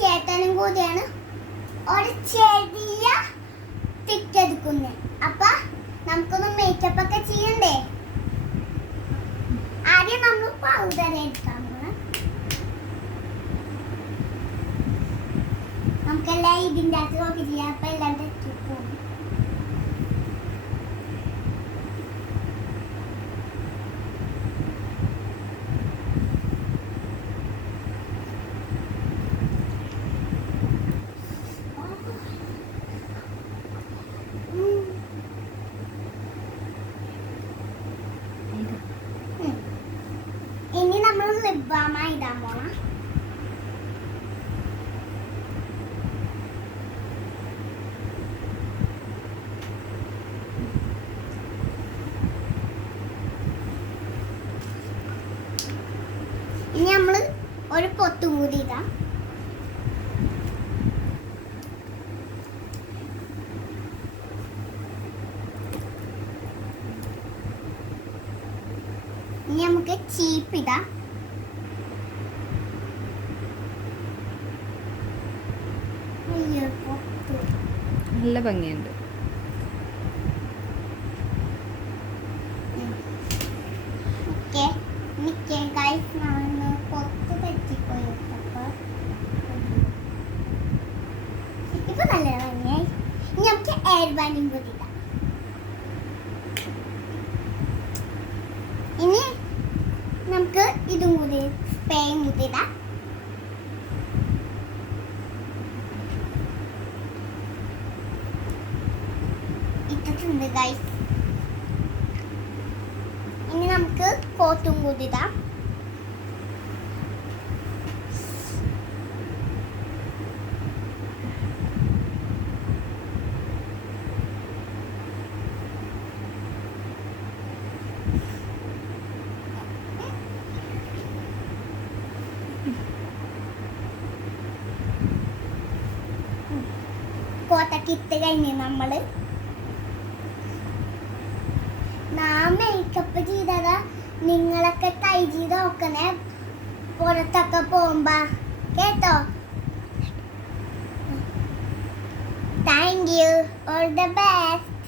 ചേട്ടനും കൂടിയാണ് ഒരു ചെറിയ ടിക്ക് എടുക്കുന്നത്. അപ്പൊ നമുക്കൊന്ന് മേക്കപ്പ് ഒക്കെ ചെയ്യണ്ടേ? ആദ്യം നമ്മൾ പൗഡർ എടുക്കാൻ പോണം. നമുക്കെല്ലാം ഇതിൻ്റെ അകത്ത് നോക്കി ചെയ്യാം. അപ്പൊ എല്ലാം തെറ്റിപ്പോകും. ഇനി നമ്മൾ ലിപ് ബാം ഇടാൻ പോണം. ഇനി നമ്മൾ ഒരു പൊട്ടും കൂടി ഇടാം. ഇനി നമുക്ക് ചീപ്പ് ഇടാം. നല്ല ഭംഗിയുണ്ട്. ഓക്കെ, മിക്ക ഗൈസ് നമ്മൾ പൊത്ത് പറ്റിപ്പോയി. ഇപ്പൊ നല്ല ഭംഗിയായി. ഇനി നമുക്ക് എയർ ബാൻഡും കൂടി ഇടാം. ഇനി നമുക്ക് ഇതും കൂടി സ്പ്രേയും കൂടി ഇടാം. ഇട്ടിട്ടുണ്ട് ഗൈസ്. ഇനി നമുക്ക് കോട്ടും കൂടി ഇടാം. കോട്ടൊക്കെ ഇട്ട് കഴിഞ്ഞ് നമ്മള് മേക്കപ്പ് ചെയ്തതാ. നിങ്ങളൊക്കെ ട്രൈ ചെയ്ത് നോക്കണേ പുറത്തൊക്കെ പോകുമ്പോ കേട്ടോ. Thank you, all the best.